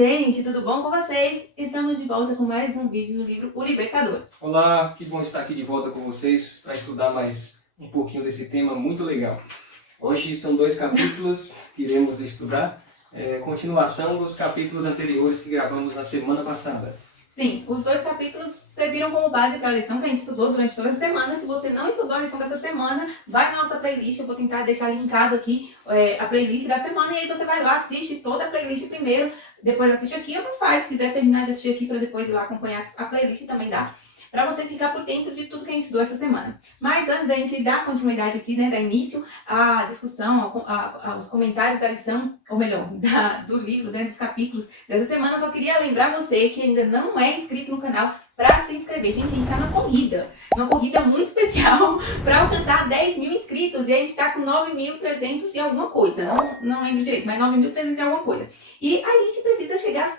gente, tudo bom com vocês? Estamos de volta com mais um vídeo do livro O Libertador. Olá, que bom estar aqui de volta com vocês para estudar mais um pouquinho desse tema muito legal. Hoje são 2 capítulos que iremos estudar, continuação dos capítulos anteriores que gravamos na semana passada. Sim, os 2 capítulos serviram como base para a lição que a gente estudou durante toda a semana. Se você não estudou a lição dessa semana, vai na nossa playlist, eu vou tentar deixar linkado aqui a playlist da semana, e aí você vai lá, assiste toda a playlist primeiro, depois assiste aqui, ou não faz, se quiser terminar de assistir aqui para depois ir lá acompanhar a playlist também dá, para você ficar por dentro de tudo que a gente estudou essa semana. Mas antes da gente dar continuidade aqui, né, dar início à discussão, aos comentários da lição, ou melhor, do livro, né, dos capítulos dessa semana, eu só queria lembrar você que ainda não é inscrito no canal para se inscrever. Gente, a gente está numa corrida muito especial para alcançar 10 mil inscritos, e a gente está com 9.300 e alguma coisa, não lembro direito, mas 9.300 e alguma coisa. E a gente precisa chegar,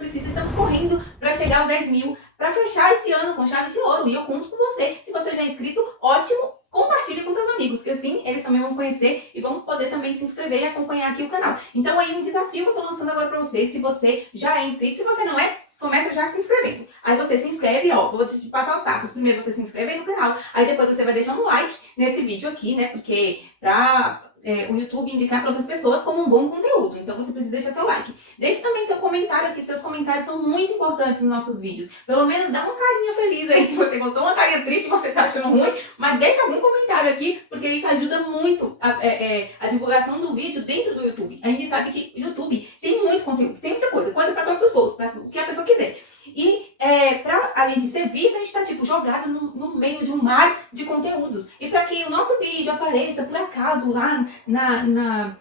estamos correndo para chegar aos 10 mil, para fechar esse ano com chave de ouro, e eu conto com você. Se você já é inscrito, ótimo, compartilhe com seus amigos, que assim eles também vão conhecer e vão poder também se inscrever e acompanhar aqui o canal. Então aí um desafio que eu tô lançando agora para vocês, se você já é inscrito, se você não é, começa já se inscrevendo. Aí você se inscreve, ó, vou te passar os passos. Primeiro você se inscreve aí no canal, aí depois você vai deixar um like nesse vídeo aqui, né, porque pra o YouTube indicar para outras pessoas como um bom conteúdo. Então você precisa deixar seu like. Deixe também seu comentário aqui, seus comentários são muito importantes nos nossos vídeos. Pelo menos dá uma carinha feliz aí se você gostou, uma carinha triste você tá achando ruim, mas deixa algum comentário aqui, porque isso ajuda muito a divulgação do vídeo dentro do YouTube. A gente sabe que o YouTube tem muito conteúdo, tem muita coisa para todos os gostos, para o que a pessoa quiser. E pra a gente ser visto, a gente tá tipo jogado no meio de um mar de conteúdos. E para que o nosso vídeo apareça por acaso lá na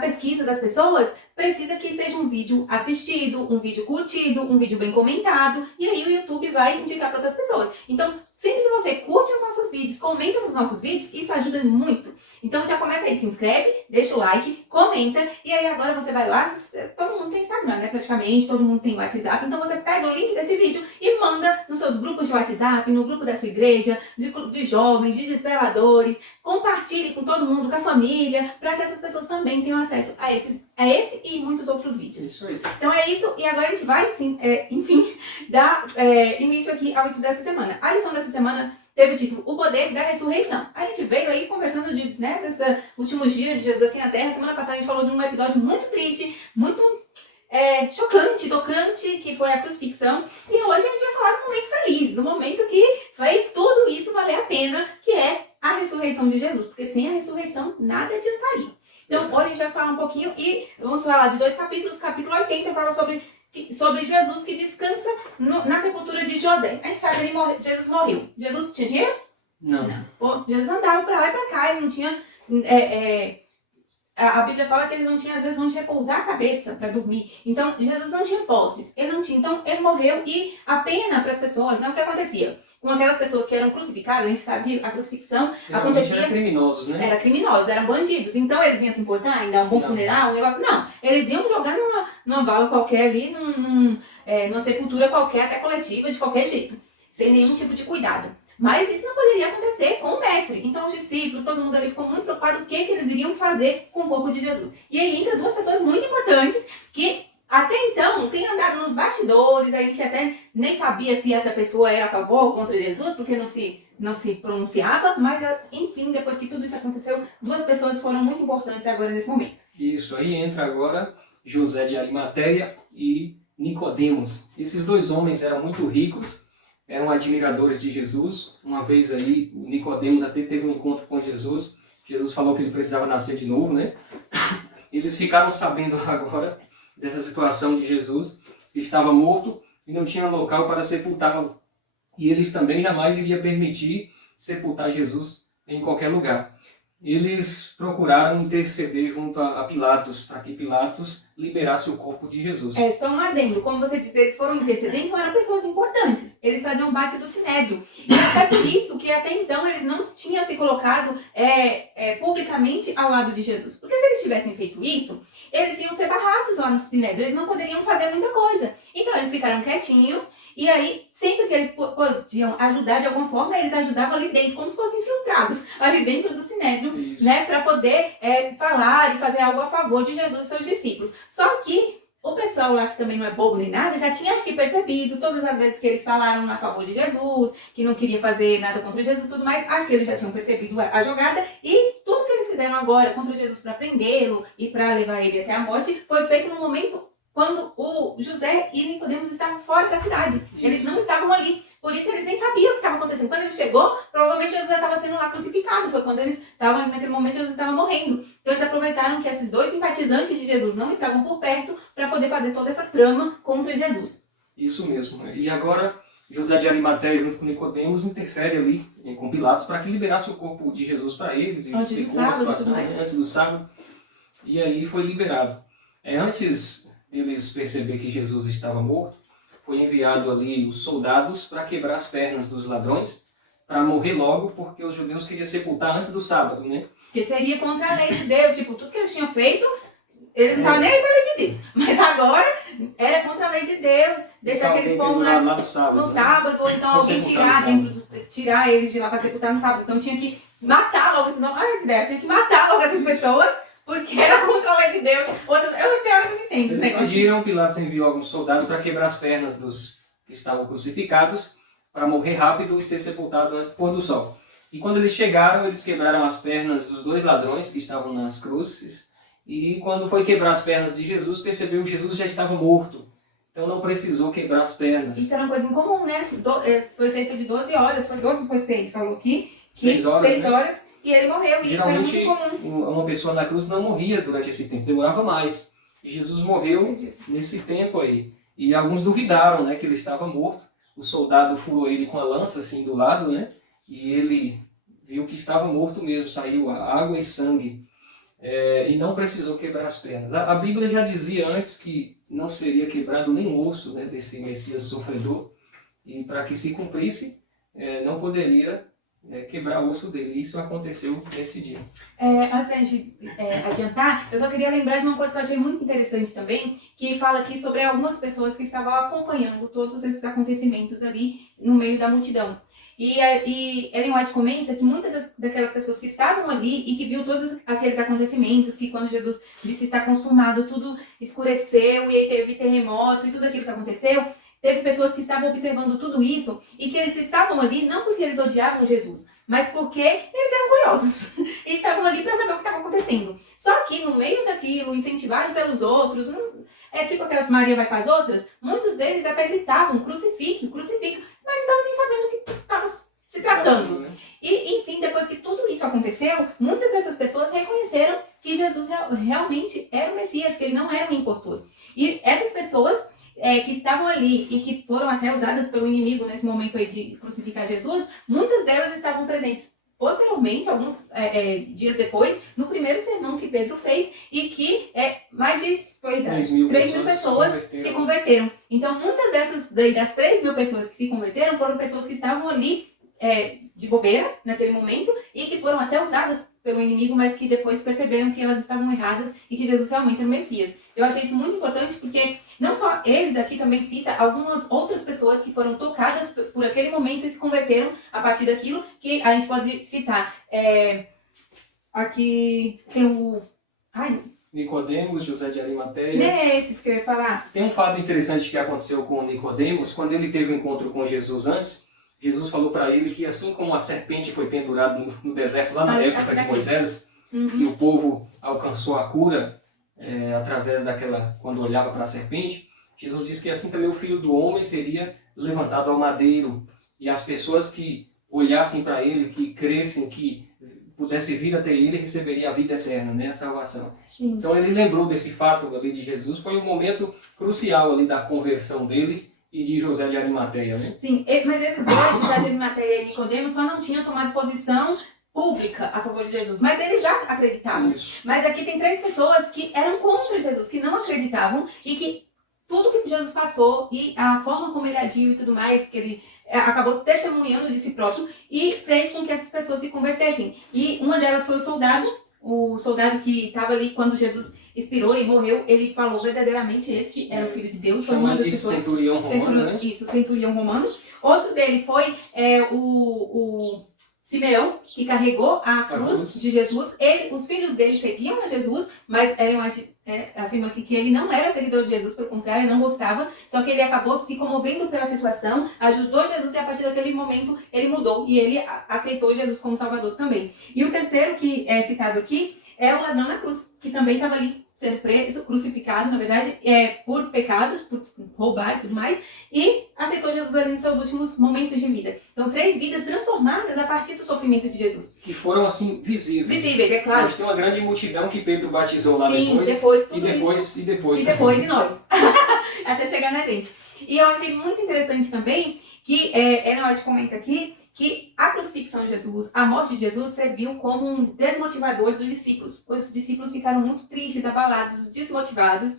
pesquisa das pessoas, precisa que seja um vídeo assistido, um vídeo curtido, um vídeo bem comentado, e aí o YouTube vai indicar para outras pessoas. Então, sempre que você curte os nossos vídeos, comenta nos nossos vídeos, isso ajuda muito. Então já começa aí, se inscreve, deixa o like, comenta, e aí agora você vai lá, todo mundo tem Instagram, né, praticamente, todo mundo tem WhatsApp, então você pega o link desse vídeo e manda nos seus grupos de WhatsApp, no grupo da sua igreja, de jovens, de desbravadores, compartilhe com todo mundo, com a família, para que essas pessoas também tenham acesso a esse e muitos outros vídeos. Isso aí. Então é isso, e agora a gente vai sim, enfim, dar início aqui ao estudo dessa semana. A lição dessa semana teve o título O Poder da Ressurreição. A gente veio aí conversando desses últimos dias de Jesus aqui na Terra. Semana passada a gente falou de um episódio muito triste, muito chocante, tocante, que foi a crucifixão. E hoje a gente vai falar de um momento feliz, do momento que fez tudo isso valer a pena, que é a ressurreição de Jesus. Porque sem a ressurreição nada adiantaria. Então hoje a gente vai falar um pouquinho e vamos falar de 2 capítulos. O capítulo 80 fala sobre Jesus que descansa na sepultura de José. A gente sabe que Jesus morreu. Jesus tinha dinheiro? Não. Pô, Jesus andava pra lá e pra cá, ele não tinha... a Bíblia fala que ele não tinha, às vezes, onde repousar a cabeça para dormir. Então, Jesus não tinha posses, ele não tinha. Então, ele morreu, e a pena para as pessoas, né, o que acontecia? Com aquelas pessoas que eram crucificadas, a gente sabe que a crucifixão acontecia... Eram criminosos, né? Era criminosos, eram bandidos. Então, eles iam se importar em dar um bom funeral, um negócio... Não, eles iam jogar numa vala qualquer ali, numa sepultura qualquer, até coletiva, de qualquer jeito. Sem nenhum tipo de cuidado. Mas isso não poderia acontecer com o mestre. Então os discípulos, todo mundo ali ficou muito preocupado o que eles iriam fazer com o corpo de Jesus. E aí entra 2 pessoas muito importantes que até então têm andado nos bastidores. A gente até nem sabia se essa pessoa era a favor ou contra Jesus, porque não se pronunciava. Mas enfim, depois que tudo isso aconteceu, 2 pessoas foram muito importantes agora nesse momento. Isso, aí entra agora José de Arimateia e Nicodemos. Esses 2 homens eram muito ricos, eram admiradores de Jesus. Uma vez aí, o Nicodemos até teve um encontro com Jesus. Jesus falou que ele precisava nascer de novo, né? Eles ficaram sabendo agora dessa situação de Jesus, que estava morto e não tinha local para sepultá-lo. E eles também jamais iriam permitir sepultar Jesus em qualquer lugar. Eles procuraram interceder junto a Pilatos, para que Pilatos liberasse o corpo de Jesus. Só um adendo, como você disse, eles foram interceder, então eram pessoas importantes. Eles faziam parte do Sinédrio. E é por isso que até então eles não tinham se colocado publicamente ao lado de Jesus. Porque se eles tivessem feito isso, eles iam ser barrados lá no Sinédrio, eles não poderiam fazer muita coisa. Então eles ficaram quietinhos. E aí, sempre que eles podiam ajudar de alguma forma, eles ajudavam ali dentro, como se fossem infiltrados ali dentro do Sinédrio, né, para poder falar e fazer algo a favor de Jesus e seus discípulos. Só que o pessoal lá, que também não é bobo nem nada, já tinha, acho que, percebido todas as vezes que eles falaram a favor de Jesus, que não queria fazer nada contra Jesus e tudo mais. Acho que eles já tinham percebido a jogada. E tudo que eles fizeram agora contra Jesus para prendê-lo e para levar ele até a morte foi feito no momento quando o José e Nicodemos estavam fora da cidade. Eles não estavam ali. Por isso eles nem sabiam o que estava acontecendo. Quando ele chegou, provavelmente Jesus já estava sendo lá crucificado. Foi quando eles estavam ali naquele momento, Jesus estava morrendo. Então eles aproveitaram que esses dois simpatizantes de Jesus não estavam por perto para poder fazer toda essa trama contra Jesus. Isso mesmo. E agora José de Arimateia junto com Nicodemos interfere ali com Pilatos para que liberasse o corpo de Jesus para eles. E Antes do explicou a sábado, situação tudo mais. antes do sábado. E aí foi liberado. Antes deles perceber que Jesus estava morto, foi enviado ali os soldados para quebrar as pernas dos ladrões, para morrer logo, porque os judeus queriam sepultar antes do sábado, né? Que seria contra a lei de Deus. Tipo, tudo que eles tinham feito, eles não estavam nem aí para a lei de Deus. Mas agora era contra a lei de Deus. Deixar aqueles povos lá no sábado, no sábado, ou então Ou alguém sepultar tirar eles de lá para sepultar no sábado. Então tinha que matar logo esses homens. Olha essa ideia, tinha que matar logo essas pessoas, porque era contra a lei de Deus. Eu tenho hora que não entendo. Eles pediram, Pilatos enviou alguns soldados para quebrar as pernas dos que estavam crucificados, para morrer rápido e ser sepultado antes do pôr do sol. E quando eles chegaram, eles quebraram as pernas dos dois ladrões que estavam nas cruzes. E quando foi quebrar as pernas de Jesus, percebeu que Jesus já estava morto. Então não precisou quebrar as pernas. Isso era uma coisa incomum, né? Foi cerca de 12 horas. Foi 12 ou foi 6? Falou aqui. 6 horas, 6 horas. E ele morreu. E geralmente, isso era muito comum. uma pessoa na cruz não morria durante esse tempo, demorava mais. E Jesus morreu nesse tempo aí. E alguns duvidaram, né, que ele estava morto. O soldado furou ele com a lança assim do lado, né? E ele viu que estava morto mesmo, saiu água e sangue. E não precisou quebrar as pernas. A Bíblia já dizia antes que não seria quebrado nenhum osso, né, desse Messias sofredor. E para que se cumprisse, não poderia quebrar o osso dele. Isso aconteceu nesse dia. Antes de adiantar, eu só queria lembrar de uma coisa que eu achei muito interessante também, que fala aqui sobre algumas pessoas que estavam acompanhando todos esses acontecimentos ali no meio da multidão. E Ellen White comenta que muitas daquelas pessoas que estavam ali e que viu todos aqueles acontecimentos, que quando Jesus disse está consumado, tudo escureceu e aí teve terremoto e tudo aquilo que aconteceu, teve pessoas que estavam observando tudo isso e que eles estavam ali não porque eles odiavam Jesus, mas porque eles eram curiosos e estavam ali para saber o que estava acontecendo. Só que no meio daquilo, incentivado pelos outros, tipo aquelas Maria vai com as outras, muitos deles até gritavam, crucifique, crucifique, mas não estavam nem sabendo do que estava se tratando. E, enfim, depois que tudo isso aconteceu, muitas dessas pessoas reconheceram que Jesus realmente era o Messias, que ele não era um impostor. E essas pessoas que estavam ali e que foram até usadas pelo inimigo nesse momento aí de crucificar Jesus, muitas delas estavam presentes posteriormente, alguns dias depois, no primeiro sermão que Pedro fez e que mais de 3 mil pessoas se converteram. Então, muitas das 3 mil pessoas que se converteram foram pessoas que estavam ali de bobeira naquele momento e que foram até usadas pelo inimigo, mas que depois perceberam que elas estavam erradas e que Jesus realmente era o Messias. Eu achei isso muito importante porque não só eles, aqui também cita algumas outras pessoas que foram tocadas por aquele momento e se converteram a partir daquilo, que a gente pode citar. Aqui tem o... Nicodemos, José de Arimateia. Não é esses que eu ia falar? Tem um fato interessante que aconteceu com Nicodemos. Quando ele teve um encontro com Jesus antes, Jesus falou para ele que assim como a serpente foi pendurada no deserto, lá na época de Moisés, que o povo alcançou a cura através quando olhava para a serpente, Jesus disse que assim também o Filho do Homem seria levantado ao madeiro. E as pessoas que olhassem para ele, que crescem, que pudesse vir até ele, receberia a vida eterna, né? A salvação. Sim. Então ele lembrou desse fato ali de Jesus, foi um momento crucial ali da conversão dele e de José de Arimateia, né? Sim, mas esses dois, José de Arimateia e Nicodemos, só não tinham tomado posição pública a favor de Jesus, mas eles já acreditavam. Isso. Mas aqui tem 3 pessoas que eram contra Jesus, que não acreditavam e que tudo que Jesus passou e a forma como ele agiu e tudo mais, que ele acabou testemunhando de si próprio e fez com que essas pessoas se convertessem. E uma delas foi o soldado que estava ali quando Jesus expirou e morreu, ele falou verdadeiramente esse era o Filho de Deus. Foi uma das pessoas. Centurião romano, né? Isso, centurião romano. Outro dele foi o Simeão, que carregou a cruz cruz. de Jesus. Os filhos dele seguiam a Jesus, mas Ellen White afirma aqui que ele não era seguidor de Jesus, pelo contrário, ele não gostava, só que ele acabou se comovendo pela situação, ajudou Jesus e a partir daquele momento ele mudou e ele aceitou Jesus como Salvador também. E o terceiro que é citado aqui é o ladrão na cruz, que também estava ali sendo preso, crucificado, na verdade, por pecados, por roubar e tudo mais, e aceitou Jesus ali nos seus últimos momentos de vida. Então, 3 vidas transformadas a partir do sofrimento de Jesus. Que foram, assim, visíveis. Visíveis, é claro. Mas tem uma grande multidão que Pedro batizou lá Sim, depois. tudo isso. E depois. E nós. Até chegar na gente. E eu achei muito interessante também que Ellen White comenta aqui que a crucifixão de Jesus, a morte de Jesus, serviu como um desmotivador dos discípulos. Os discípulos ficaram muito tristes, abalados, desmotivados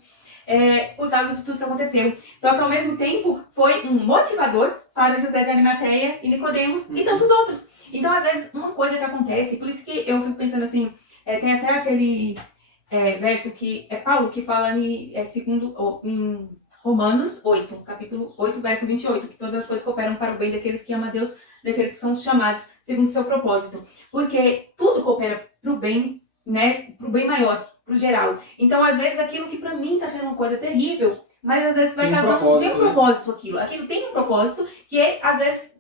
por causa de tudo que aconteceu. Só que ao mesmo tempo foi um motivador para José de Arimateia e Nicodemos e tantos outros. Então, às vezes, uma coisa que acontece, por isso que eu fico pensando assim, tem até aquele verso que é Paulo que fala em Romanos 8, capítulo 8, verso 28, que todas as coisas cooperam para o bem daqueles que amam a Deus, daqueles que são chamados segundo o seu propósito. Porque tudo coopera para o bem, né, para o bem maior, para o geral. Então, às vezes, aquilo que para mim está sendo uma coisa terrível, mas às vezes vai casar, tem um propósito aquilo. Aquilo tem um propósito que às vezes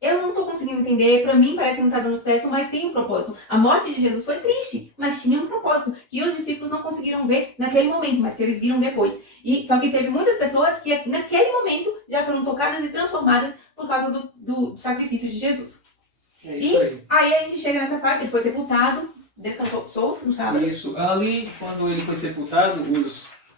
eu não estou conseguindo entender, para mim parece que não está dando certo, mas tem um propósito. A morte de Jesus foi triste, mas tinha um propósito que os discípulos não conseguiram ver naquele momento, mas que eles viram depois. Só que teve muitas pessoas que naquele momento já foram tocadas e transformadas por causa do sacrifício de Jesus. É isso aí. Aí a gente chega nessa parte, ele foi sepultado, descansou solto no sábado. Isso. Ali, quando ele foi sepultado,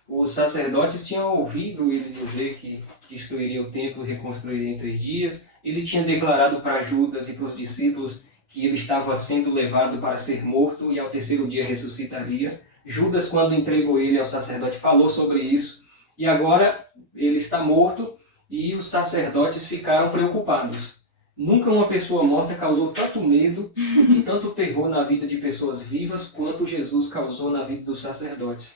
os sacerdotes tinham ouvido ele dizer que destruiria o templo e reconstruiria em 3 dias. Ele tinha declarado para Judas e para os discípulos que ele estava sendo levado para ser morto e ao 3º dia ressuscitaria. Judas, quando entregou ele ao sacerdote, falou sobre isso. E agora ele está morto e os sacerdotes ficaram preocupados. Nunca uma pessoa morta causou tanto medo e tanto terror na vida de pessoas vivas quanto Jesus causou na vida dos sacerdotes.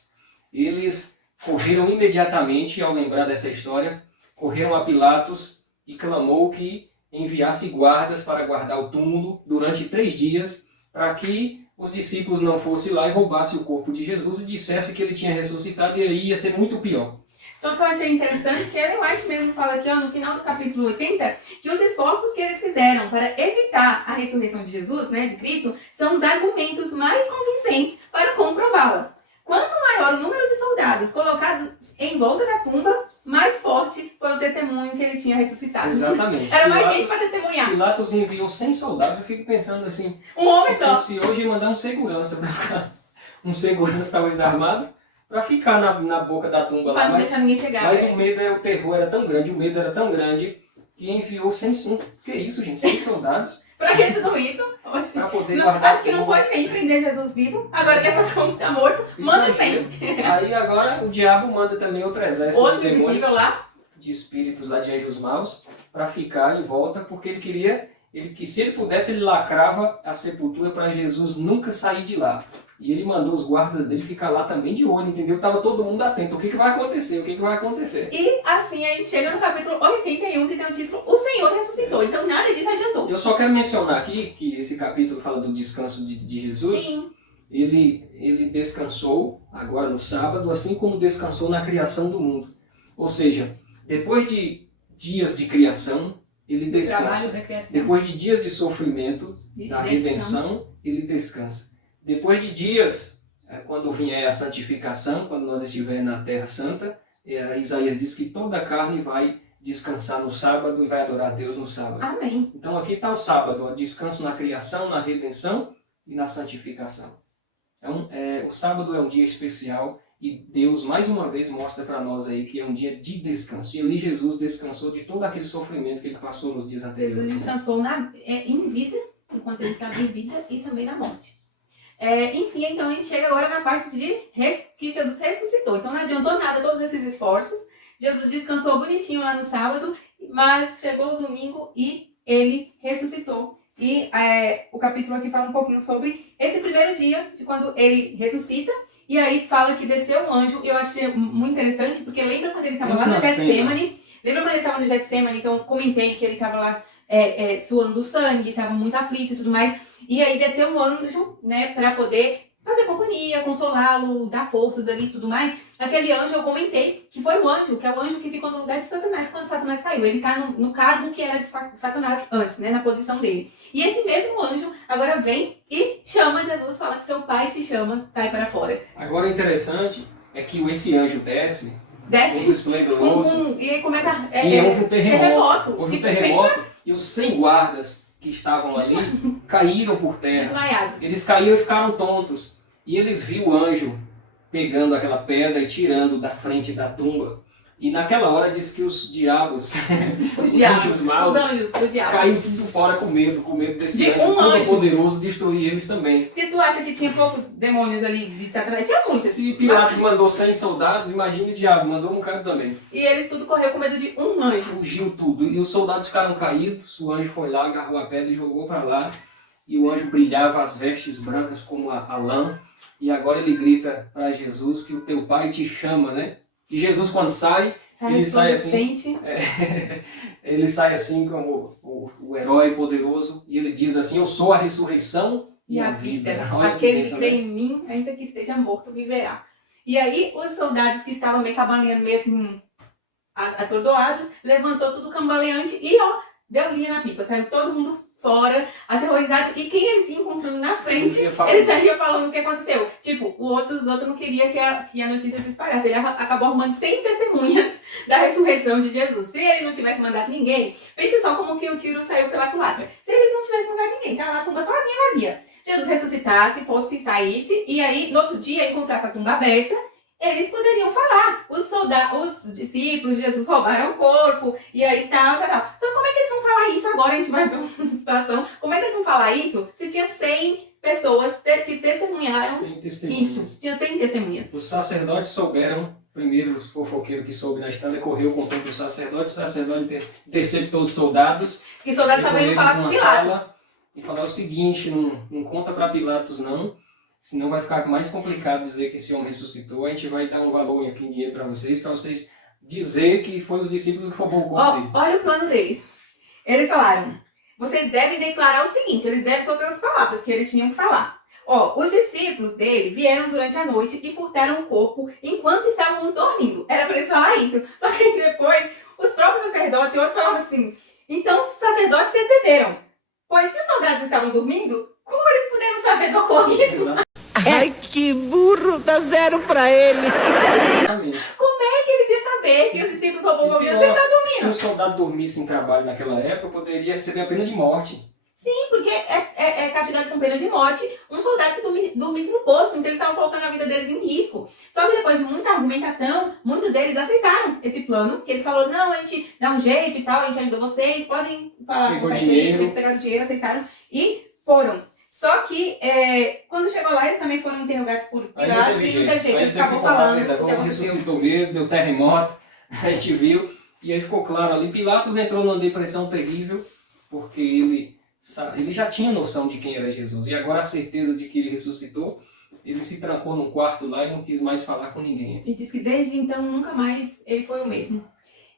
Eles correram imediatamente, ao lembrar dessa história, correram a Pilatos e clamou que enviasse guardas para guardar o túmulo durante 3 dias, para que os discípulos não fossem lá e roubassem o corpo de Jesus e dissessem que ele tinha ressuscitado, e aí ia ser muito pior. Só que eu achei interessante que Ellen White mesmo fala aqui, no final do capítulo 80, que os esforços que eles fizeram para evitar a ressurreição de Jesus, né, de Cristo, são os argumentos mais convincentes para comprová-la. Quanto maior o número de soldados colocados em volta da tumba, mais forte foi o testemunho que ele tinha ressuscitado. Exatamente. Era mais gente para testemunhar. Pilatos enviou 100 soldados, eu fico pensando assim, um homem só. Se hoje ia mandar um segurança para ficar, um segurança talvez armado, para ficar na boca da tumba lá. Para não deixar ninguém chegar. Mas o medo, o terror era tão grande, o medo era tão grande, que enviou 100, que é isso, gente? 100 soldados. Pra que tudo isso? Para poder guardar. Acho que não foi sem prender Jesus vivo. Agora que a pessoa está morto, manda 100. Aí agora o diabo manda também outro exército de demônios, lá, de espíritos lá, de anjos maus, para ficar em volta, porque ele queria, que se ele pudesse, ele lacrava a sepultura para Jesus nunca sair de lá. E ele mandou os guardas dele ficar lá também de olho, entendeu? Tava todo mundo atento. O que vai acontecer? O que vai acontecer? E assim a gente chega no capítulo 81, que tem o título O Senhor Ressuscitou. Então nada disso adiantou. Eu só quero mencionar aqui que esse capítulo fala do descanso de Jesus. Sim. Ele descansou agora no sábado, assim como descansou na criação do mundo. Ou seja, depois de dias de criação, ele descansa. Depois de dias de sofrimento, da redenção, ele descansa. Depois de dias, quando vier a santificação, quando nós estivermos na Terra Santa, Isaías diz que toda a carne vai descansar no sábado e vai adorar a Deus no sábado. Amém. Então aqui está o sábado, descanso na criação, na redenção e na santificação. Então o sábado é um dia especial e Deus mais uma vez mostra para nós aí que é um dia de descanso. E ali Jesus descansou de todo aquele sofrimento que ele passou nos dias anteriores. Jesus descansou em vida, enquanto ele estava em vida, e também na morte. Enfim, então a gente chega agora na parte que Jesus ressuscitou. Então não adiantou nada todos esses esforços. Jesus descansou bonitinho lá no sábado, mas chegou o domingo e ele ressuscitou. E o capítulo aqui fala um pouquinho sobre esse primeiro dia, de quando ele ressuscita. E aí fala que desceu um anjo. Eu achei muito interessante, porque lembra quando ele estava lá no Getsemane? Lembra quando ele estava no Getsemane, que eu comentei que ele estava lá suando sangue, estavam muito aflitos e tudo mais. E aí desceu um anjo, né, para poder fazer companhia, consolá-lo, dar forças ali e tudo mais. Aquele anjo eu comentei que foi o anjo, que é o anjo que ficou no lugar de Satanás quando Satanás caiu. Ele está no cargo que era de Satanás antes, né, na posição dele. E esse mesmo anjo agora vem e chama Jesus, fala que seu pai te chama, cai para fora. Agora o interessante é que esse anjo desce todo esplendoroso, e aí começa e houve um terremoto. Houve um terremoto e os 100 guardas que estavam ali caíram por terra. Desmaiados. Eles caíram e ficaram tontos. E eles viram o anjo pegando aquela pedra e tirando da frente da tumba. E naquela hora diz que os diabos, os anjos maus, caíram tudo fora com medo desse anjo todo poderoso destruir eles também. Porque tu acha que tinha poucos demônios ali de Satanás? Tinha muitos. Se Pilatos mandou 100 soldados, imagine o diabo, mandou um cara também. E eles tudo correu com medo de um anjo. Fugiu tudo. E os soldados ficaram caídos, o anjo foi lá, agarrou a pedra e jogou para lá. E o anjo brilhava as vestes brancas como a lã. E agora ele grita para Jesus que o teu pai te chama, né? E Jesus quando ele sai assim, ele sai assim como o herói poderoso e ele diz assim, eu sou a ressurreição e a vida. Aquele que crê em mim, ainda que esteja morto, viverá. E aí os soldados que estavam meio cambaleando, meio assim, atordoados, levantou tudo cambaleante e deu linha na pipa, caiu todo mundo fora, aterrorizado, e quem eles iam encontrando na frente, eles iam falando o que aconteceu. Tipo, os outros não queriam que a notícia se espalhasse. Ele acabou arrumando 100 testemunhas da ressurreição de Jesus. Se ele não tivesse mandado ninguém, pense só como que o tiro saiu pela culatra. Se eles não tivessem mandado ninguém, tá lá a tumba sozinha, vazia. Jesus ressuscitasse, saísse, e aí no outro dia encontrasse a tumba aberta, eles poderiam falar. Os discípulos de Jesus roubaram o corpo, e aí tal. Só como é que eles vão falar isso agora? A gente vai ver uma situação. Como é que eles vão falar isso se tinha 100 pessoas que testemunharam isso? Tinha 100 testemunhas. Os sacerdotes souberam, primeiro os fofoqueiros que soube na estrada, correu contando para os sacerdotes, o sacerdote interceptou os soldados. E os soldados estavam indo falar com Pilatos. E falar o seguinte, não conta para Pilatos não, senão vai ficar mais complicado dizer que esse homem ressuscitou. A gente vai dar um valor aqui em dinheiro para vocês dizer que foi os discípulos que roubou o corpo dele. Olha o plano deles. Eles falaram, vocês devem declarar o seguinte, eles devem todas as palavras que eles tinham que falar. Os discípulos dele vieram durante a noite e furtaram o corpo enquanto estávamos dormindo. Era para eles falar isso. Só que depois, os próprios sacerdotes e outros falavam assim, então os sacerdotes se excederam. Pois se os soldados estavam dormindo, como eles puderam saber do ocorrido? Exato. Ai, que burro, dá 0 pra ele. Como é que eles iam saber que os discípulos roubou o corpo? Você está dormindo. Se um soldado dormisse em trabalho naquela época, poderia receber a pena de morte. Sim, porque é castigado com pena de morte um soldado que dormisse no posto. Então eles estavam colocando a vida deles em risco. Só que depois de muita argumentação, muitos deles aceitaram esse plano. Que eles falaram, não, a gente dá um jeito e tal, a gente ajuda vocês, podem falar com o dinheiro. Eles pegaram o dinheiro, aceitaram e foram. Só que quando chegou lá, eles também foram interrogados por Pilatos e não teve jeito. Eles acabou falando o que ressuscitou mesmo, deu terremoto, a gente viu. E aí ficou claro ali, Pilatos entrou numa depressão terrível, porque ele já tinha noção de quem era Jesus. E agora a certeza de que ele ressuscitou, ele se trancou num quarto lá e não quis mais falar com ninguém. E diz que desde então nunca mais ele foi o mesmo.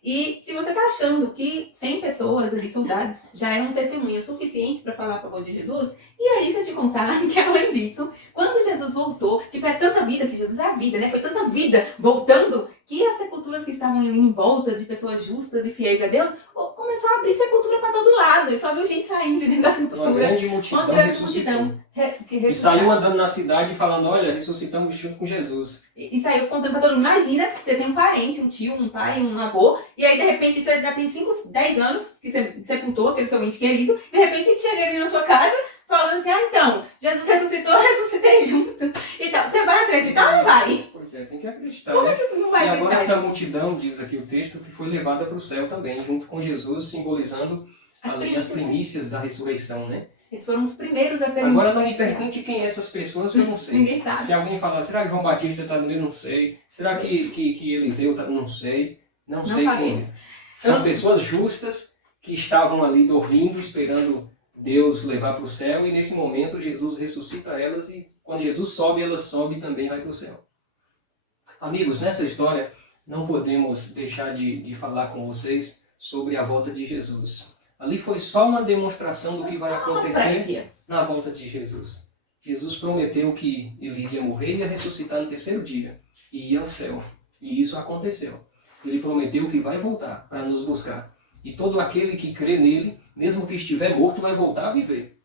E se você está achando que 100 pessoas ali, soldados, já eram testemunhas suficientes para falar a favor de Jesus, e aí se eu te contar que além disso, quando Jesus voltou, é tanta vida, que Jesus é a vida, né? Foi tanta vida voltando, que as sepulturas que estavam ali em volta de pessoas justas e fiéis a Deus, começou a abrir sepultura para todo lado, e só viu gente saindo de dentro da sepultura. Uma grande multidão ressuscitou. E saiu andando na cidade falando, olha, ressuscitamos junto com Jesus. E saiu contando pra todo mundo. Imagina, você tem um parente, um tio, um pai, um avô, e aí de repente você já tem 5, 10 anos que você sepultou aquele seu ente querido, de repente ele chega ali na sua casa falando assim, então, Jesus ressuscitou, eu ressuscitei junto. Então, você vai acreditar ou não vai? Pois é, tem que acreditar. Como é que não vai acreditar? E agora essa multidão, diz aqui o texto, que foi levada para o céu também, junto com Jesus, simbolizando as primícias da ressurreição, né? Eles foram os primeiros a serem... Agora não me pergunte quem é essas pessoas, eu não sei. Ninguém sabe. Se alguém falar, será que João Batista está no meio? Não sei. Será que Eliseu está? Não sei. Não sei quem é. São pessoas justas que estavam ali dormindo, esperando Deus levar para o céu, e nesse momento Jesus ressuscita elas, e quando Jesus sobe, elas sobem e também vai para o céu. Amigos, nessa história não podemos deixar de falar com vocês sobre a volta de Jesus. Ali foi só uma demonstração do que vai Só uma acontecer prévia. na volta de Jesus. Jesus prometeu que ele iria morrer e ia ressuscitar no terceiro dia. E ia ao céu. E isso aconteceu. Ele prometeu que vai voltar para nos buscar. E todo aquele que crê nele, mesmo que estiver morto, vai voltar a viver.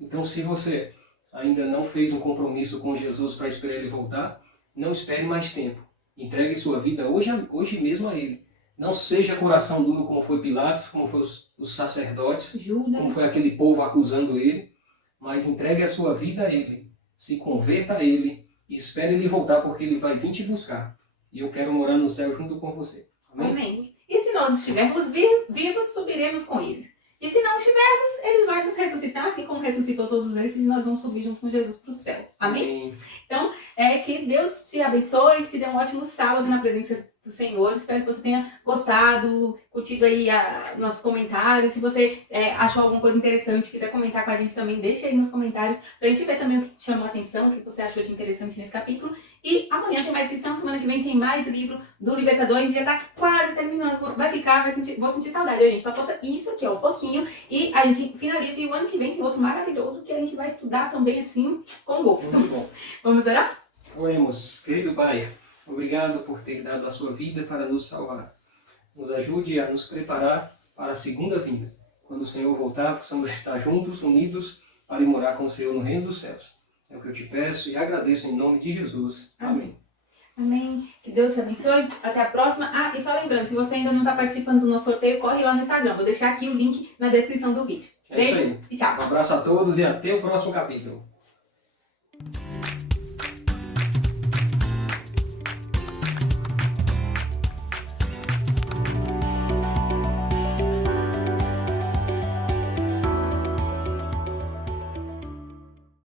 Então, se você ainda não fez um compromisso com Jesus para esperar ele voltar, não espere mais tempo. Entregue sua vida hoje mesmo a ele. Não seja coração duro como foi Pilatos, como foi os sacerdotes, como foi aquele povo acusando ele, mas entregue a sua vida a ele. Se converta a ele e espere ele voltar, porque ele vai vir te buscar. E eu quero morar no céu junto com você. Amém? Amém. E se nós estivermos vivos, subiremos com eles. E se não estivermos, ele vai nos ressuscitar, assim como ressuscitou todos eles, e nós vamos subir junto com Jesus para o céu. Amém? Então, que Deus te abençoe, que te dê um ótimo sábado na presença do Senhor. Espero que você tenha gostado, curtido aí nossos comentários. Se você achou alguma coisa interessante, quiser comentar com a gente também, deixa aí nos comentários, pra gente ver também o que te chamou a atenção, o que você achou de interessante nesse capítulo. E amanhã tem mais lição, semana que vem tem mais livro do Libertador. A gente já tá quase terminando, vou sentir saudade, gente. Só falta isso aqui, ó, um pouquinho. E a gente finaliza, e o ano que vem tem outro maravilhoso que a gente vai estudar também, assim, com gosto. Muito bom. Vamos orar? Oremos. Querido Pai, obrigado por ter dado a sua vida para nos salvar. Nos ajude a nos preparar para a segunda vinda. Quando o Senhor voltar, possamos estar juntos, unidos, para ir morar com o Senhor no reino dos céus. É o que eu te peço e agradeço em nome de Jesus. Amém. Amém. Que Deus te abençoe. Até a próxima. E só lembrando, se você ainda não está participando do nosso sorteio, corre lá no Instagram. Vou deixar aqui o link na descrição do vídeo. É isso Beijo aí. e tchau. Um abraço a todos e até o próximo capítulo.